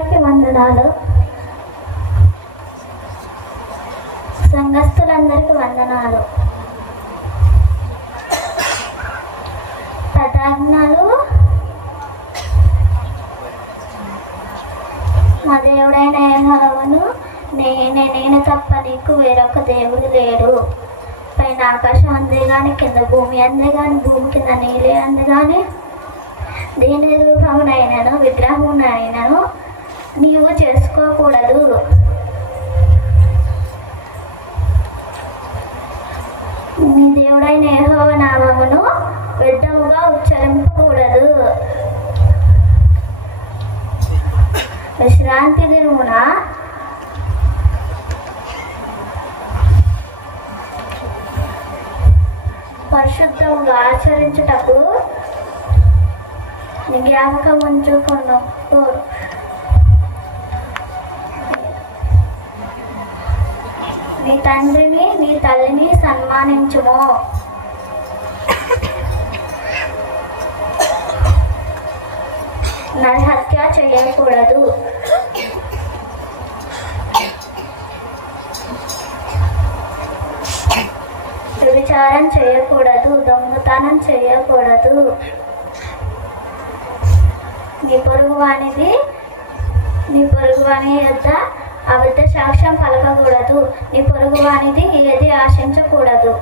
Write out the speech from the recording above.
అందరికీ వందనాలు. సంఘస్థులందరికీ వందనాలు. పదాజ్ఞలు మా దేవుడైన యెహోవాను నేను తప్ప నీకు వేరొక దేవుడు లేడు. పైన ఆకాశం అందే కానీ కింద భూమి అందే కానీ భూమి కింద నీళ్ళే అందే కానీ దేని రూపమునైనను విగ్రహమునైనను నీవు చేసుకోకూడదు. నీ దేవుడైన యెహోవా నామమును వ్యర్థముగా ఉచ్చరింపకూడదు. విశ్రాంతి దినమున పరిశుద్ధంగా ఆచరించుటకు నీ జ్ఞాపకం ఉంచుకున్న నీ తండ్రిని నీ తల్లిని సన్మానించుము. నరహత్య చేయకూడదు. వ్యభిచారం చేయకూడదు. దొంగతనం చేయకూడదు. నీ పొరుగువాని యొద్ద అబద్ధ సాక్ష్యం పలకకూడదు. నీ పొరుగువానిది ఏది ఆశించకూడదు.